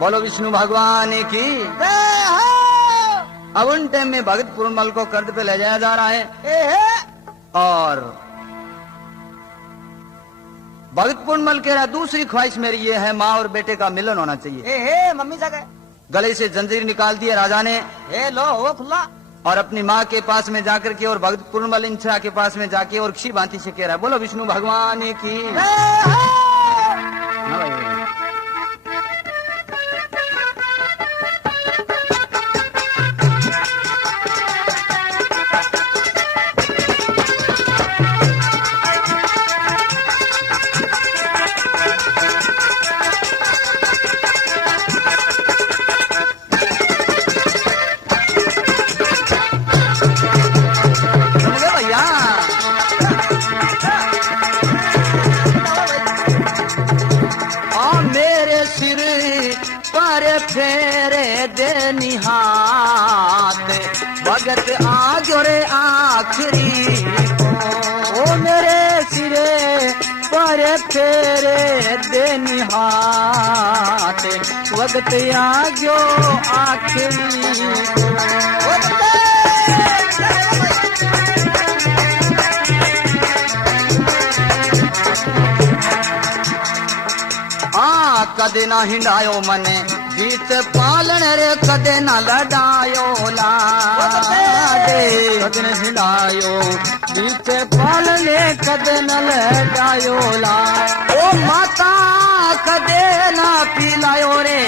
बोलो विष्णु भगवान की। अब उन टाइम में भगत पूर्णमल को कर्द पे ले जाया जा रहा है और भगत पूर्णमल कह रहा दूसरी ख्वाहिश मेरी ये है माँ और बेटे का मिलन होना चाहिए। मम्मी जगह गले से जंजीर निकाल दिया राजा ने। लो हो खुला और अपनी माँ के पास में जाकर के और भगत पूर्णमल इंसरा के पास में जाके और क्षी भांति से कह रहा है बोलो विष्णु भगवान की। फेरे दे निहात भगत आजो रे आखिरी ओ मेरे सिरे पर फेरे दे निहात भगत आजो आखिरी। कदे ना हिंडायो मने जीत पालन रे कदे ना लड़ायो लाडे कदे ना हिंडायो जीत पालन रे कदे ना लड़ायो ला ओ माता कदे ना पिलायो रे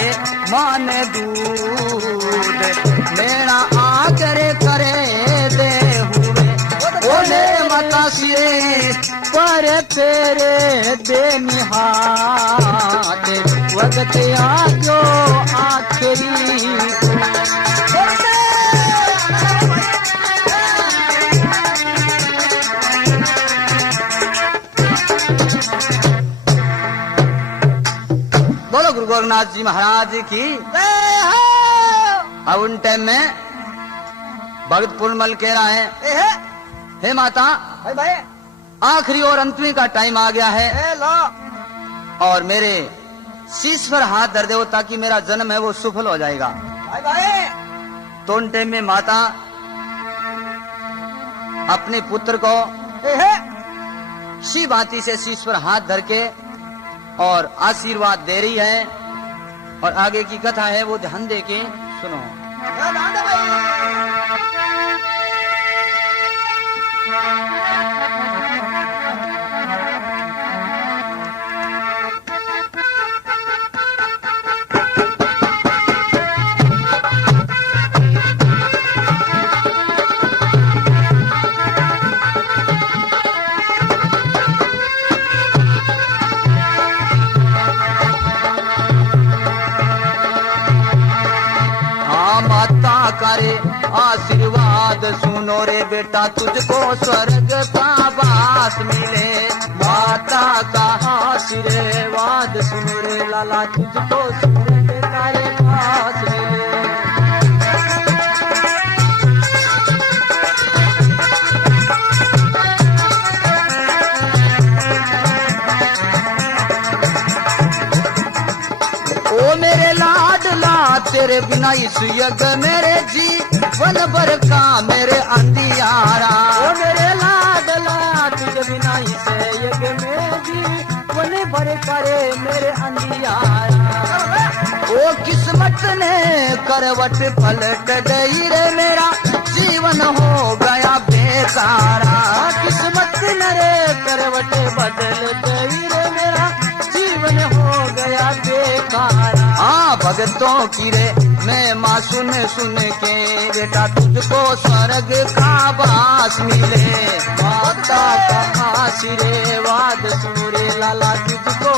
मान दूध मेरा आगरे करे दे हुए ओले माता सिए पर तेरे बेनिहात वक्त आजो आखिरी। बोलो गुरु गोरखनाथ जी महाराज की। अब उन टाइम में भगत पूर्णमल कह रहा है हे माता भाई आखिरी और अंतिम का टाइम आ गया है और मेरे शीश पर हाथ धर दो ताकि मेरा जन्म है वो सफल हो जाएगा। तो उन टाइम में माता अपने पुत्र को सी भांति से शीश पर हाथ धर के और आशीर्वाद दे रही है और आगे की कथा है वो ध्यान दे के सुनो। करे आशीर्वाद सुनो रे बेटा तुझको स्वर्ग का वास मिले माता का आशीर्वाद सुनो रे लाला तुझको स्वर्ग का वास मिले। ओ मेरे लाडला तेरे बिना इस यज्ञ मेरे जीवन भर का मेरे अंधियारा ओ मेरे लाडला तुझे बिना इस यज्ञ में जीवन भर करे मेरे अंधियारा। ओ किस्मत ने करवट पलट गई रे मेरा जीवन हो गया बेकारा किस्मत ने रे करवट बदल गई रे मेरा जीवन हो गया बेकार। भगतों की रे मैं माँ सुन सुन के बेटा तुझको स्वर्ग का वास मिले माता का आशीर्वाद सुन रे लाला तुझको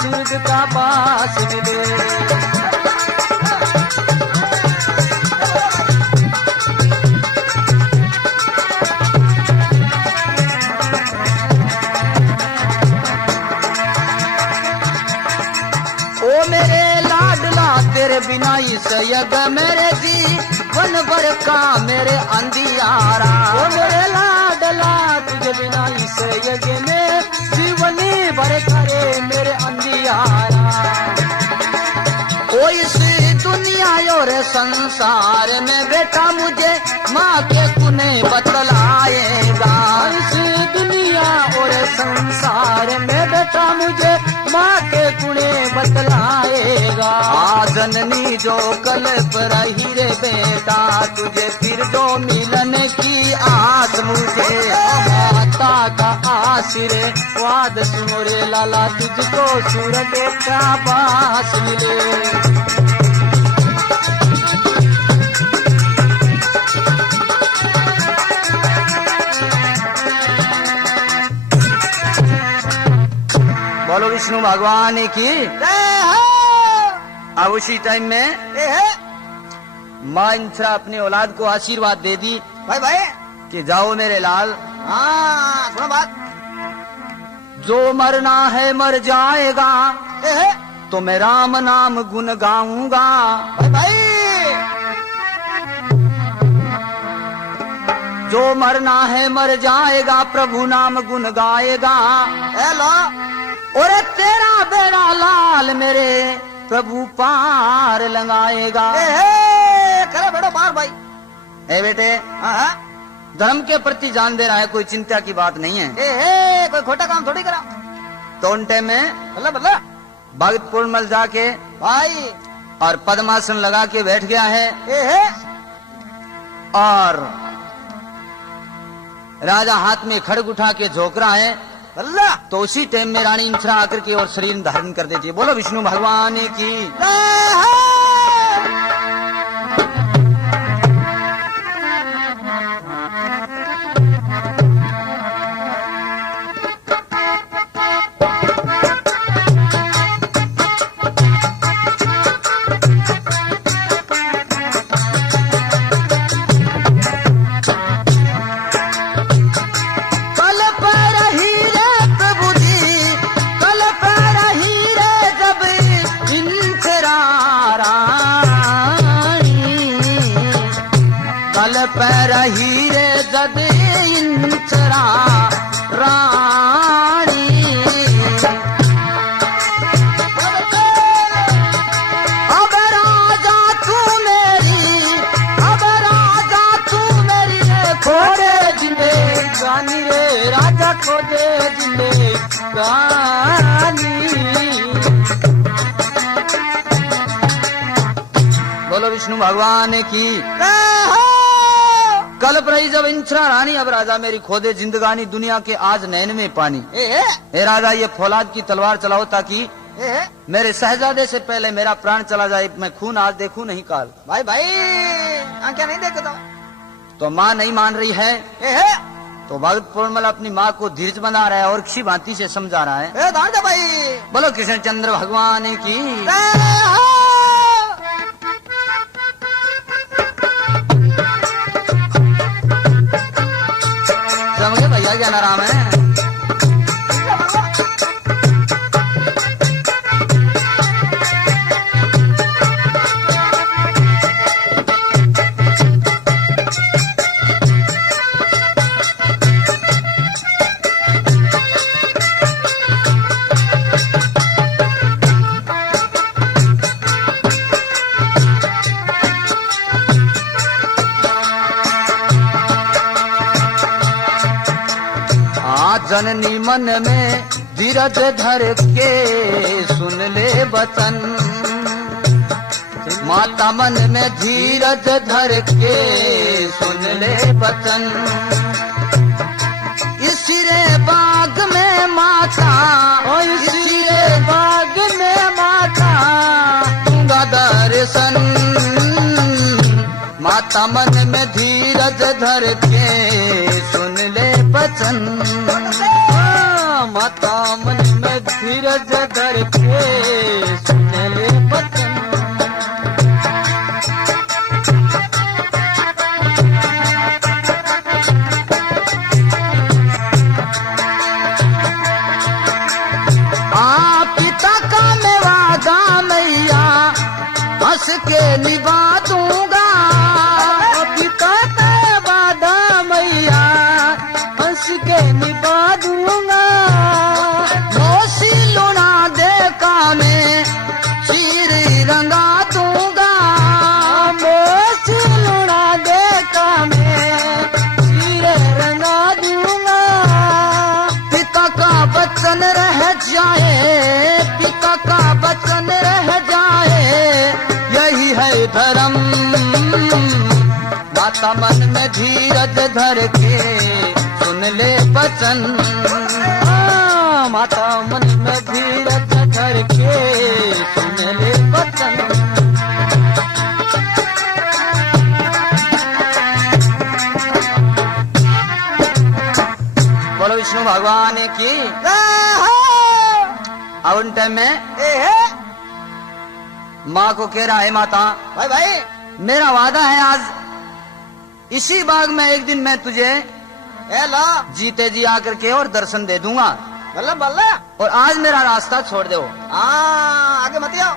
स्वर्ग का वास मिले। तेरे बिना इस यज्ञ मेरे जीवन भर का मेरे अंधियारा ओ मेरे लाडला तुझे बिना इस यज्ञ में जीवन भर करे मेरे अंधियारा। ओ इस संसार में बेटा मुझे माँ के कुने बतलाएगा। इस दुनिया और संसार में बेटा मुझे माँ के कुने बतलाएगा। जननी जो कल पर रही रे बेटा तुझे फिर जो मिलन की आस मुझे। माता का आशीर्वाद सुनो रे लाला तुझको सूरज का पास मिले। बोलो विष्णु भगवान की। अब उसी टाइम में माँ इंद्रा अपनी औलाद को आशीर्वाद दे दी भाई भाई कि जाओ मेरे लाल। हाँ सुनो बात। जो मरना है मर जाएगा तो मैं राम नाम गुन गाऊंगा। भाई भाई जो मरना है मर जाएगा प्रभु नाम गुन गाएगा। हेलो और तेरा बेड़ा लाल मेरे प्रभु पार लगाएगा। करे बेड़ो पार भाई। ए बेटे धर्म के प्रति जान दे रहा है, कोई चिंता की बात नहीं है। कोई खोटा काम थोड़ी करा। तो उन टाइम में बल्ला बल्ला भगतपुर मल जाके भाई और पद्मासन लगा के बैठ गया है। और राजा हाथ में खड़ग उठा के झोंक रहा है। बल्ला तो उसी टाइम में रानी इंद्रा आकर के और शरीर धारण कर देती है। बोलो विष्णु भगवान की। रही रे जद इंचरा रानी। अब राजा तू मेरी, अब राजा तू मेरी रे खोदे जिंदे गानी रे राजा खोदे जिंदे गानी। बोलो विष्णु भगवान की। कल्प रही जब इंद्रा रानी अब राजा मेरी खोदे जिंदगानी दुनिया के आज नैन में पानी। हे राजा ये फौलाद की तलवार चलाओ ताकि मेरे शहजादे से पहले मेरा प्राण चला जाए। मैं खून आज देखूं नहीं काल। भाई भाई आंखें नहीं देखता। तो माँ नहीं मान रही है। तो भगत पूर्णमल अपनी माँ को धीरज बना रहा है और अच्छी भांति से समझा रहा है। भाई बोलो कृष्णचंद्र भगवान की। समझे भैया क्या नाराम है। जननी मन में धीरज धर के सुन ले वचन। माता मन में धीरज धर के सुन ले वचन। इसी रे बाग में माता, इसी रे बाग में माता दूंगा दर्शन। माता मन में धीरज धर के सुन ले वचन। माता मन में धीरज धर के सुन ले वचन। पिता का मैं वादा मैया हंस के निभा दूंगा। पिता का वादा मैया हंस के निभा दूंगा। जाए, पिता का वचन रह जाए, यही है धर्म। माता मन में धीरज धर के सुन ले वचन। माता मन में धीरज धर के सुन ले वचन। बोलो विष्णु भगवान की। अब उन टाइम में माँ को कह रहा है, माता भाई भाई मेरा वादा है, आज इसी बाग में एक दिन मैं तुझे ला जीते जी आकर के और दर्शन दे दूंगा, बल्ला बल्ला। और आज मेरा रास्ता छोड़ दो। आगे मत आओ।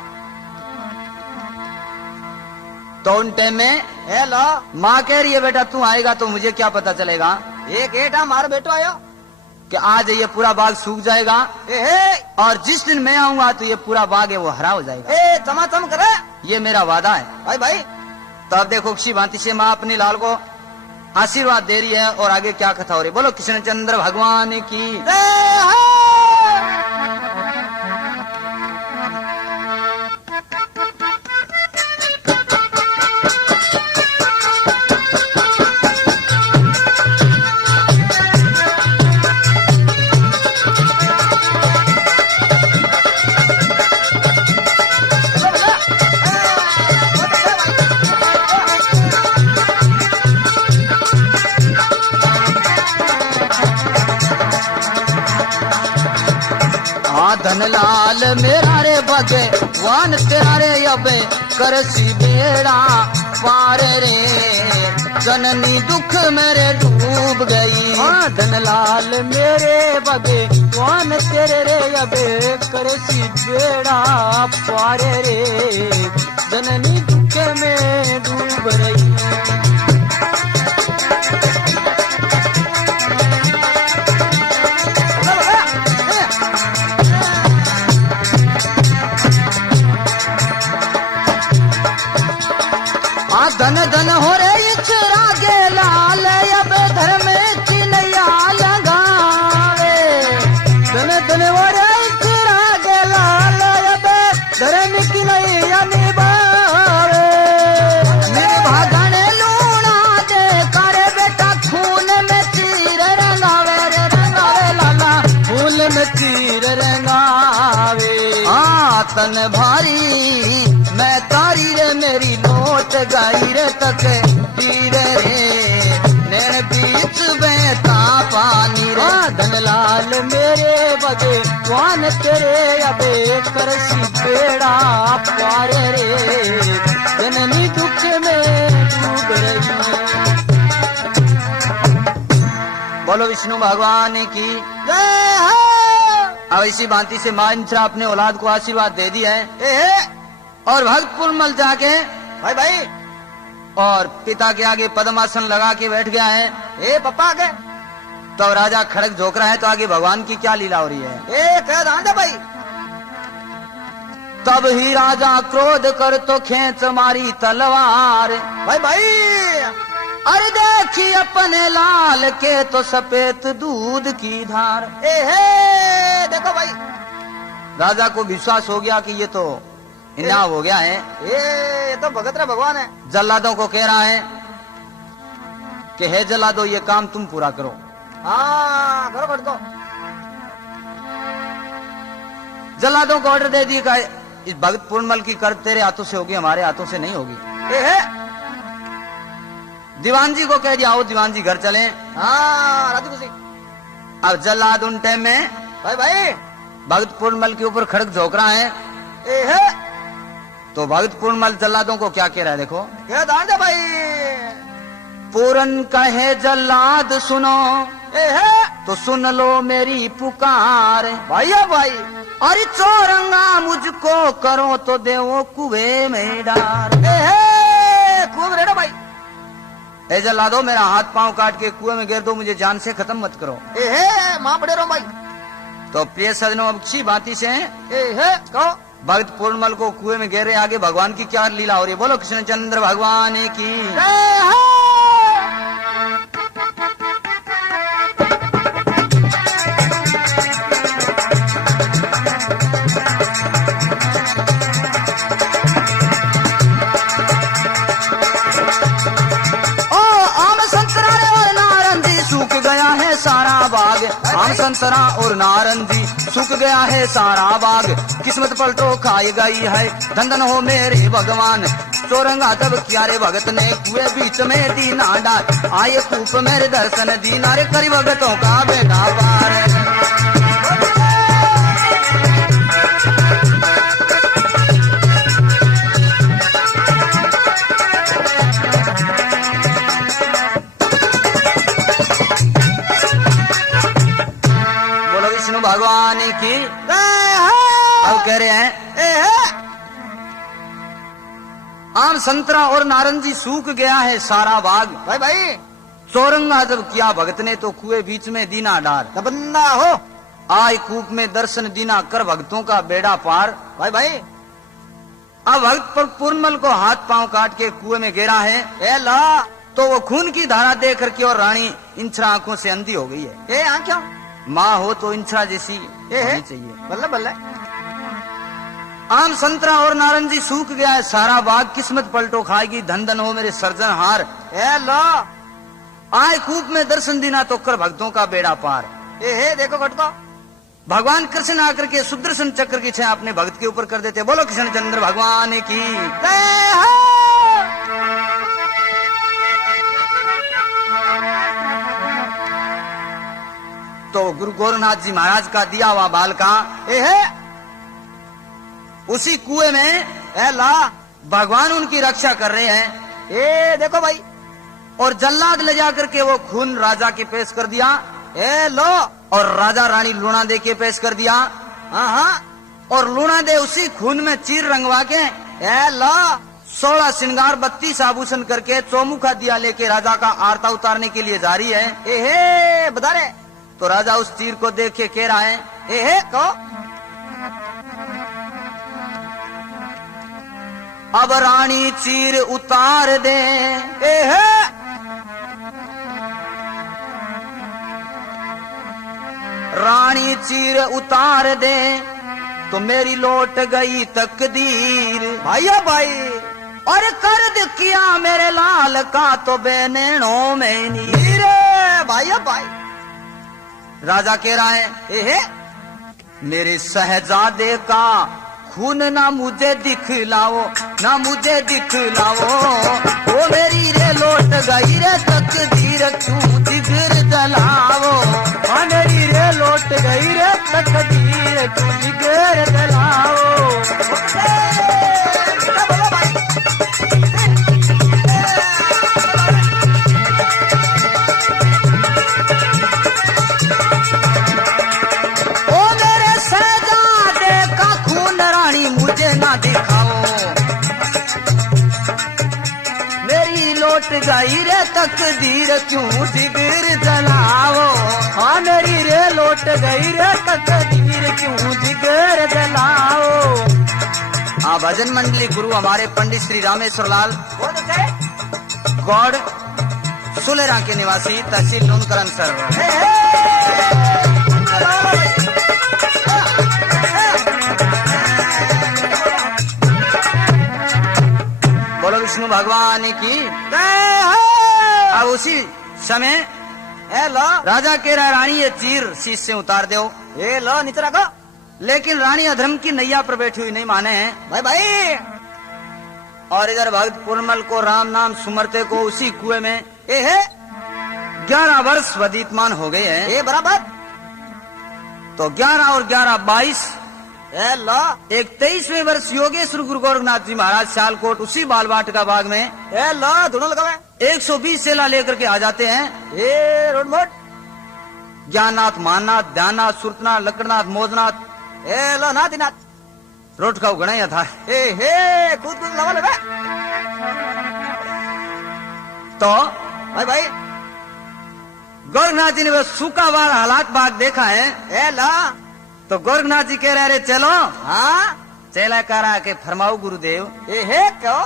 तो उन टाइम में ला माँ कह रही है, बेटा तू आएगा तो मुझे क्या पता चलेगा एक एटा मार बेटो आयो कि आज ये पूरा बाग सूख जाएगा, और जिस दिन मैं आऊंगा तो ये पूरा बाग है वो हरा हो जाएगा। चमाचम करे, ये मेरा वादा है। भाई भाई तो अब देखो किसी भांति से माँ अपने लाल को आशीर्वाद दे रही है, और आगे क्या कथा हो रही है। बोलो कृष्णचंद्र भगवान की। धन लाल मेरा रे बगे वान तेरा रे अबे करसी बेड़ा पार रे, जननी दुख मेरे डूब गई। धन लाल मेरे बगे वान तेरे रे अबे करसी बेड़ा पार रे, जननी दुख में डूब रही। धन धन हो रे इचरा गे लाल, अब धर्म की नैया लगावे। धन धन हो रे इचरा गे लाल, अब धर्म की नैया निभावे। निर्भागण लूणा दे करे बेटा खून में तीर रंगावे रे, रंगावे लाला फूल में तीर रंगावे। तन भारी मैं तारी रे मेरी नोट गाई रे तके तीर रे, नैन बीच बहता पानी रे। धन लाल मेरे बगे वान तेरे अबे करसी बेड़ा पार रे, जननी दुख में डूब रही। बोलो विष्णु भगवान की। अब इसी भांति से मां इंद्रा अपने औलाद को आशीर्वाद दे दी है, और भक्तपुर मल जाके भाई भाई और पिता के आगे पद्मासन लगा के बैठ गया है। पप्पा आगे तो राजा खड़क झोंक रहा है, तो आगे भगवान की क्या लीला हो रही है। कह भाई। तब ही राजा क्रोध कर तो खींच मारी तलवार। भाई भाई अरे देखी अपने लाल के तो सफेद दूध की धार। देखो भाई, राजा को विश्वास हो गया कि ये तो इनाम हो गया है, ये तो भगत रे भगवान है। जल्लादों को कह रहा है कि हे जल्लादो ये काम तुम पूरा करो। करो कर दो। जल्लादों को ऑर्डर दे दिया, इस भगत पूर्णमल की कर तेरे हाथों से होगी, हमारे हाथों से नहीं होगी। दीवान जी को कह दिया, आओ दीवान जी घर चले। राजी खुशी। अब जल्लाद उन टाइम में भाई भाई भगत पूर्णमल के ऊपर खड़क झोंक रहा है। तो भगत पूर्णमल जल्लादों को क्या कह रहा है, देखो। क्या दान दे भाई। पूरन कहे जल्लाद सुनो, तो सुन लो मेरी पुकार। भैया भाई अरे चौरंगा मुझको करो तो देवो कुएं में डार। कुएं में भाई। ए जल्लादो मेरा हाथ पांव काट के कुएं में गिर दो, मुझे जान से खत्म मत करो। मां पड़े रहो भाई। तो प्रिय सजनों अब अच्छी बाती से कहो भक्त पूर्णमल को कुएं में गिरे, आगे भगवान की क्या लीला हो रही है। बोलो कृष्णचंद्र भगवान की। है सारा बाग, आम संतरा और नारंगी सूख गया है सारा बाग। किस्मत पलटो खाई गई है, धन धन हो मेरे भगवान। चौरंगा तब किया रे भगत ने, कुएं बीच में दीना डाल। आए कूप मेरे दर्शन दीना रे, करी भगतों का बेटा पार। विष्णु भगवान की। अब कह रहे हैं आम संतरा और नारंगी सूख गया है सारा बाग। भाई भाई चौरंगा जब किया भगत ने, तो कुएं बीच में दीना डार। बंदा हो आय कूप में दर्शन दीना, कर भक्तों का बेड़ा पार। भाई भाई अब भक्त पर पूर्णमल को हाथ पांव काट के कुएं में गिरा है। ए ला तो वो खून की धारा देख करके और रानी इंछरा आंखों से अंधी हो गई है। आंखों माँ हो तो इंछरा जैसी होनी चाहिए। बल्ले बल्ले आम संतरा और नारंगी सूख गया है सारा बाग, किस्मत पलटो खाएगी, धन धन हो मेरे सर्जनहार। ए लो आय कूप में दर्शन दीना, तो कर भक्तों का बेड़ा पार। देखो घटको भगवान कृष्ण आकर के सुदर्शन चक्र की छाया अपने भक्त के ऊपर कर देते। बोलो कृष्ण चंद्र भगवान की। तो गुरु गोरखनाथ जी महाराज का दिया हुआ बाल का उसी कुएं में ला भगवान उनकी रक्षा कर रहे हैं। देखो भाई, और जल्लाद ले जाकर के वो खून राजा के पेश कर दिया। लो और राजा रानी लूणा दे के पेश कर दिया। हाँ और लूणा दे उसी खून में चीर रंगवा के लो 16 श्रृंगार 32 आभूषण करके चौमुखा दिया लेके राजा का आरता उतारने के लिए जारी है। बता रहे तो राजा उस तीर को देख के कह रहा है को अब रानी चीर उतार दे। रानी चीर उतार दे तो मेरी लौट गई तकदीर। भाइया भाई और कर्द किया मेरे लाल का तो बेनैनों में नीर। भाइया भाई राजा कह रहा है मेरे शहजादे का खून ना मुझे दिखलाओ, ना मुझे दिखलाओ। वो मेरी रे लौट गई रे तकदीर, क्यों जिगर जलाओ। मेरी रे लौट गई रे तकदीर, क्यों जिगर जलाओ। लौट गई रे तकदीर, क्यों जिगर जलाओ। हाँ मेरी रे लौट गई रे तकदीर, क्यों जिगर जलाओ। हाँ भजन मंडली गुरु हमारे पंडित श्री रामेश्वर लाल गौड़ सुलेरा के निवासी, तहसील नूनकरण सर। बोलो विष्णु भगवान की। अब उसी समय राजा कह रहा रानी ये चीर शीश से उतार दो। लो नीचे रखो। लेकिन रानी अधर्म की नैया पर बैठी हुई नहीं माने हैं भाई भाई। और इधर भक्त पूर्णमल को राम नाम सुमरते को उसी कुएं में 11 वर्ष व्यतीतमान हो गए हैं। बराबर। तो 11 और 11 22 लो एक 23वें वर्ष योगेश्वर गुरु गोरखनाथ जी महाराज सियालकोट उसी बालवाट का बाग में लो दोनों लगा 120 सेला लेकर के आ जाते हैं। रोड मोड ज्ञाननाथ, माननाथ, ध्याननाथ, सुरतनाथ, लकड़नाथ, मोजनाथ, लो नाथ रोड का गणा था। खुद लगा लगा। तो भाई भाई गोरखनाथ जी ने वो सूखा वाला हालात बाग देखा है। ला तो गोरखनाथ जी कह रहे चलो। हाँ चेला कह रहा के फरमाओ गुरुदेव। क्यों?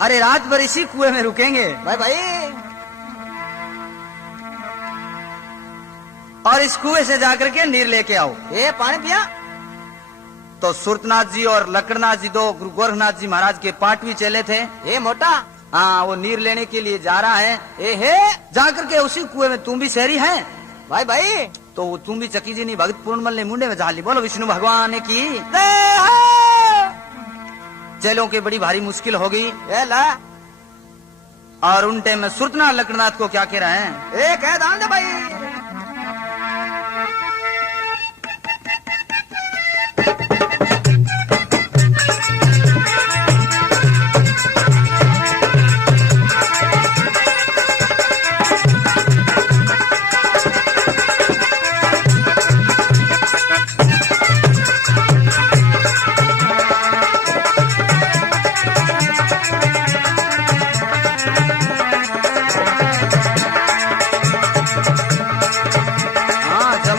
अरे रात भर इसी कुएं में रुकेंगे भाई भाई। और इस कुएं से जाकर के नीर लेके आओ। पानी पिया। तो सुरतनाथ जी और लकड़नाथ जी दो गुरु गोरखनाथ जी महाराज के पाटवी चले थे। मोटा हाँ वो नीर लेने के लिए जा रहा है। जाकर के उसी कुएं में तुम भी शहरी है भाई भाई तो तुम भी चकी जी नहीं भगत पूर्णमल ने मुंडे में झाली। बोलो विष्णु भगवान की। चेलों की बड़ी भारी मुश्किल हो गई। और उन टाइम में सुरतना लक्ष्मणनाथ को क्या कह रहे हैं? एक है दान दे भाई।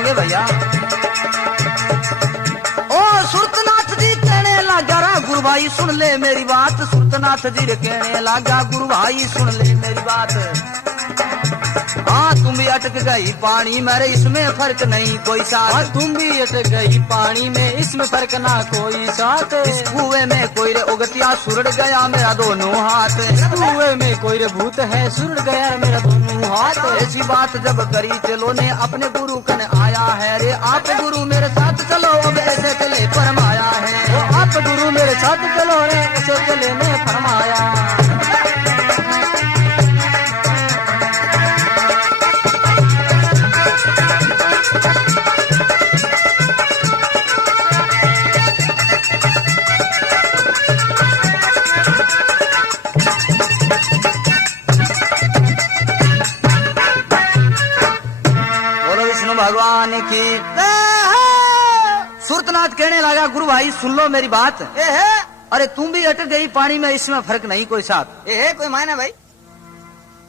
भैया ओ सुरतनाथ जी कहने लगा रा गुरु भाई सुन ले मेरी बात। सुरतनाथ जी कहने लगा गुरु भाई सुन ले मेरी बात। हाँ तुम भी अटक गई पानी मेरे इसमें फर्क नहीं कोई साथ। हाँ तुम भी अटक गई पानी में इसमें फर्क ना कोई साथ। इस कुएं में कोई रे उगतिया सुरड़ गया मेरा दोनों हाथ। कुएं में कोई रे भूत है सुरड़ गया मेरा दोनों हाथ। ऐसी बात जब करी चलो ने अपने गुरु कन आया है रे। आप गुरु मेरे साथ चलो अब ऐसे चले फरमाया है। आप गुरु मेरे साथ चलो रे ऐसे चले ने फरमाया। भगवान की। सुरतनाथ कहने लगा गुरु भाई सुन लो मेरी बात। अरे तुम भी अटक गई पानी में इसमें फर्क नहीं कोई साथ। कोई मायने भाई।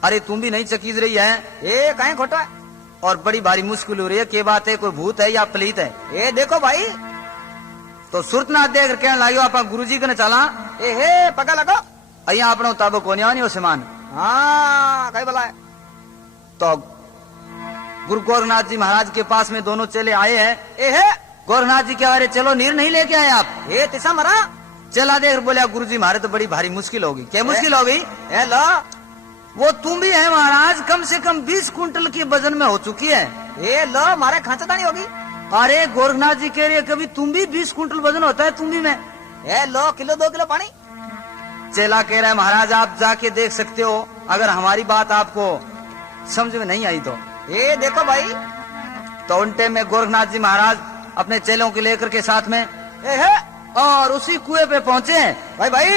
अरे तुम भी नहीं चकीज रही है। कहीं खोटा है और बड़ी भारी मुश्किल हो रही है। क्या बात है कोई भूत है या पलीत है? ये देखो भाई। तो सुरतनाथ देख कहने लगे आप गुरु जी कने चला। पका लगो अहिया अपने ताबो को नहीं समान। हाँ कहीं बोला है। तो गुरु गोरखनाथ जी महाराज के पास में दोनों चले आए हैं। गोरखनाथ जी कह रहे चलो नीर नहीं लेके आए आप। तिसा मरा चला देख बोले गुरु जी हमारे तो बड़ी भारी मुश्किल होगी। क्या मुश्किल हो गई? लो वो तुम भी है महाराज कम से कम 20 कुंटल के वजन में हो चुकी है। लो हमारे खांचादानी होगी। अरे गोरखनाथ जी कह रहे कभी तुम भी 20 कुंटल वजन होता है तुम भी में। लो किलो 2 किलो पानी। चेला कह रहा है महाराज आप जाके देख सकते हो अगर हमारी बात आपको समझ में नहीं आई तो। देखो भाई। तो उन टाइम में गोरखनाथ जी महाराज अपने चेलों के लेकर के साथ में और उसी कुएं पे पहुंचे भाई भाई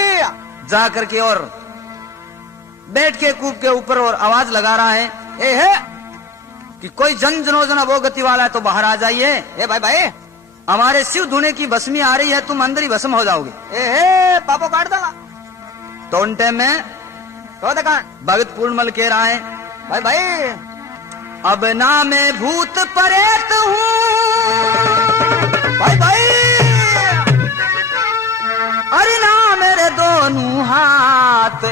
जा करके और बैठ के कूप के ऊपर और आवाज लगा रहा है कि कोई जनोजन अवोगति वाला है तो बाहर आ जाइए। भाई भाई हमारे शिव धुने की भस्मी आ रही है तुम अंदर ही भस्म हो जाओगे। पापा काट देगा। तो उन टाइम में तो भगत पूर्णमल कह रहा है भाई भाई अब ना मैं भूत परेत हूँ। भाई भाई अरे ना मेरे दोनों हाथ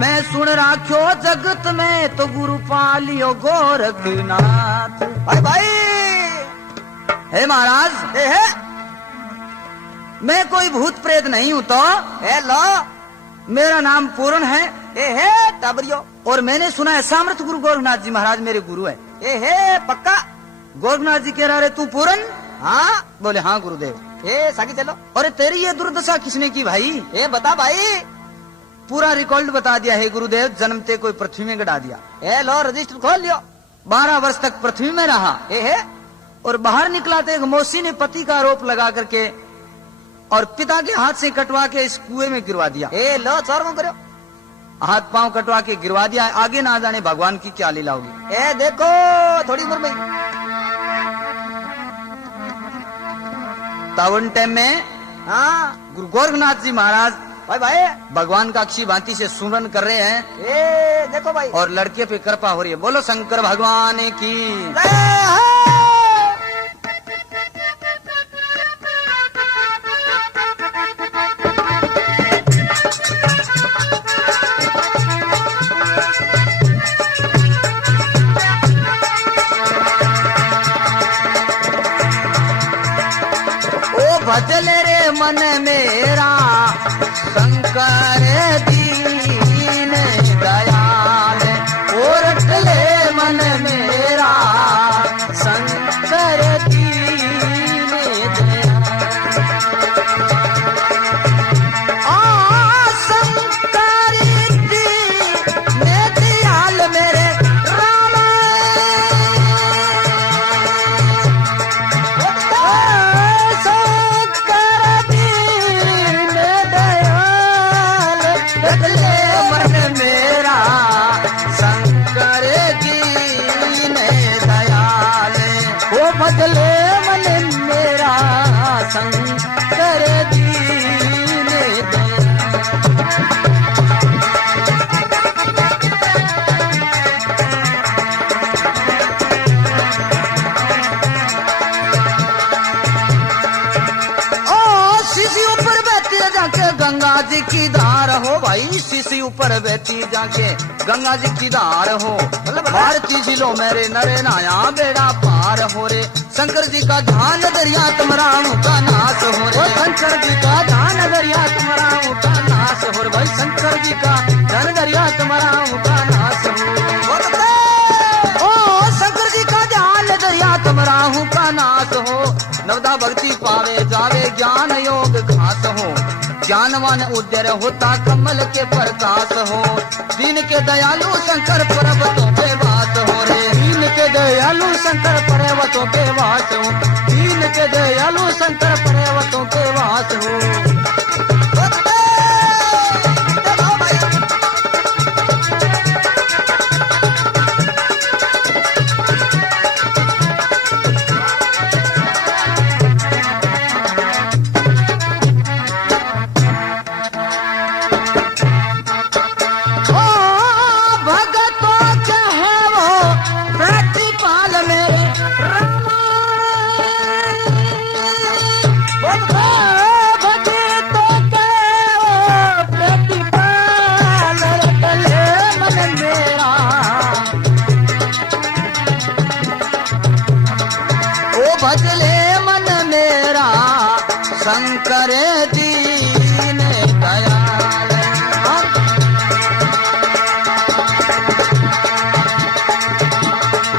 मैं सुन राख्यो जगत में तो गुरु पालियो गोरखनाथ। भाई भाई हे महाराज मैं कोई भूत प्रेत नहीं हूँ तो लो मेरा नाम पूर्ण है टाबरियो और मैंने सुना है सामर्थ गुरु गोरखनाथ जी महाराज मेरे गुरु है। पक्का? गोरखनाथ जी कह रहे तू पूर्ण? हाँ बोले हाँ गुरुदेव। साकी चलो। अरे तेरी ये दुर्दशा किसने की भाई? बता भाई। पूरा रिकॉर्ड बता दिया है गुरुदेव। जन्मते कोई पृथ्वी में गड़ा दिया। लो रजिस्टर खोल लियो। 12 वर्ष तक पृथ्वी में रहा और बाहर निकला तो एक मौसी ने पति का आरोप लगा करके और पिता के हाथ से कटवा के इस कुएं में गिरवा दिया। लो चोर करो। हाथ पांव कटवा के गिरवा दिया। आगे ना जाने भगवान की क्या लीला होगी। देखो थोड़ी उम्र में तावन टाइम में गुरु गोरखनाथ जी महाराज भाई भाई भगवान का अच्छी भांति से सुमरन कर रहे हैं। देखो भाई और लड़के पे कृपा हो रही है। बोलो शंकर भगवान की। भजल रे मन मेरा शंकर दीन दयाल और ले मन मेरा वो बदले मन मेरा शंकर दीन दयाल। गंगा जी की धार हो भाई, शिशि ऊपर बहती जाके गंगा जी की धार हो। भारती जिलो मेरे नरे नाया बेड़ा पार हो रे, शंकर जी का ध्यान दरिया तुमराम का नाश हो रे। शंकर जी का ध्यान दरिया तुमराम का नाश हो रे, भाई शंकर जी का ध्यान दरिया तुमराम का नाश हो। शंकर जी का ध्यान दरिया तुमराहू का नाश हो। नवदा भक्ति पावे जावे ज्ञान योग घास हो, ज्ञानवान उदर होता कमल के प्रकाश हो। दीन के दयालु शंकर पर्वतों पे वास हो रे, दीन के दयालु शंकर पर्वतों पे वास हो। दीन के दयालु शंकर पर्वतों पे वास हो। भजले मन मेरा शंकर दीन दयाल।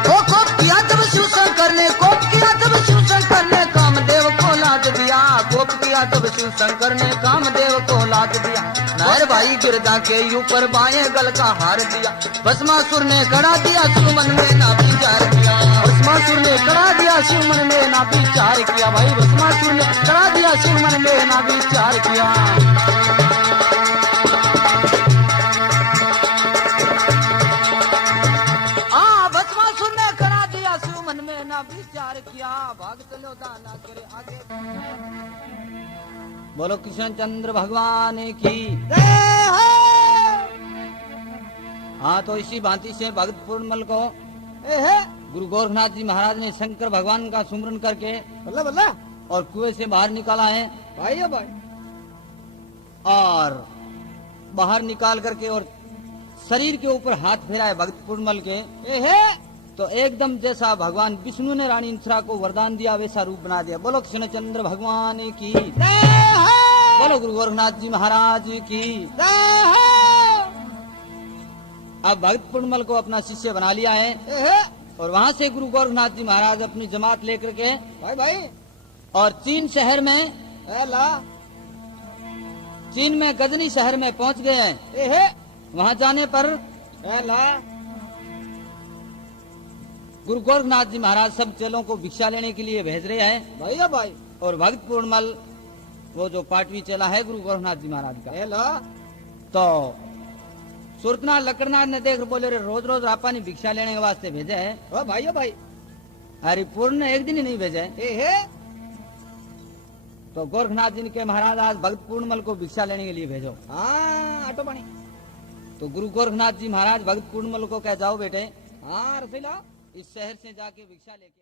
कोप किया जब शिव शंकर ने, कोप किया जब शिव शंकर ने कामदेव को लाद दिया। कोप किया जब शिव शंकर ने कामदेव को लाद दिया। नायर भाई गिरदा के ऊपर बाएं गल का हार दिया। भस्मासुर ने कड़ा दिया शिव मन में ना विचार किया। भस्मासुर ने कड़ा दिया शिव मन में ना विचार किया। भाई भस्मासुर ने कड़ा दिया शिव मन में ना विचार किया। भस्मासुर ने कड़ा दिया शिव मन में ना विचार किया। भाग चलो दाना करे आगे। बोलो कृष्णचंद्र भगवान की। हाँ, तो इसी भांति से भक्त पूर्णमल को गुरु गोरखनाथ जी महाराज ने शंकर भगवान का सुमरन करके बल्ला बल्ला और कुएं से बाहर निकाला है भाई भाई। और बाहर निकाल करके और शरीर के ऊपर हाथ फेरा है भक्त पूर्णमल के। तो एकदम जैसा भगवान विष्णु ने रानी इंदिरा को वरदान दिया वैसा रूप बना दिया। बोलो कृष्णचंद्र भगवान की। बोलो गुरु गोरखनाथ जी महाराज की। अब भक्त पूर्णमल को अपना शिष्य बना लिया है और वहाँ से गुरु गोरखनाथ जी महाराज अपनी जमात लेकर के भाई भाई और चीन शहर में चीन में गजनी शहर में पहुँच गए हैं। वहाँ जाने पर गुरु गोरखनाथ जी महाराज सब चेलों को भिक्षा लेने के लिए भेज रहे हैं भाई भाई। और भक्त पूर्णमल वो जो पाटवी चेला है गुरु गोरखनाथ जी महाराज का, तो सुरतनाथ लकड़नाथ ने देख बोले रे रोज रोज आपा ने भिक्षा लेने के वास्ते भेजा है भाई भाई। अरे पूर्ण ने एक दिन ही नहीं भेजा है। तो गोरखनाथ जी ने कहा महाराज आज भक्त पूर्णमल को भिक्षा लेने के लिए भेजो। हाँ आटो पानी। तो गुरु गोरखनाथ जी महाराज भक्त पूर्णमल को कह जाओ बेटे, हाँ रसीला इस शहर से जाके भिक्षा लेके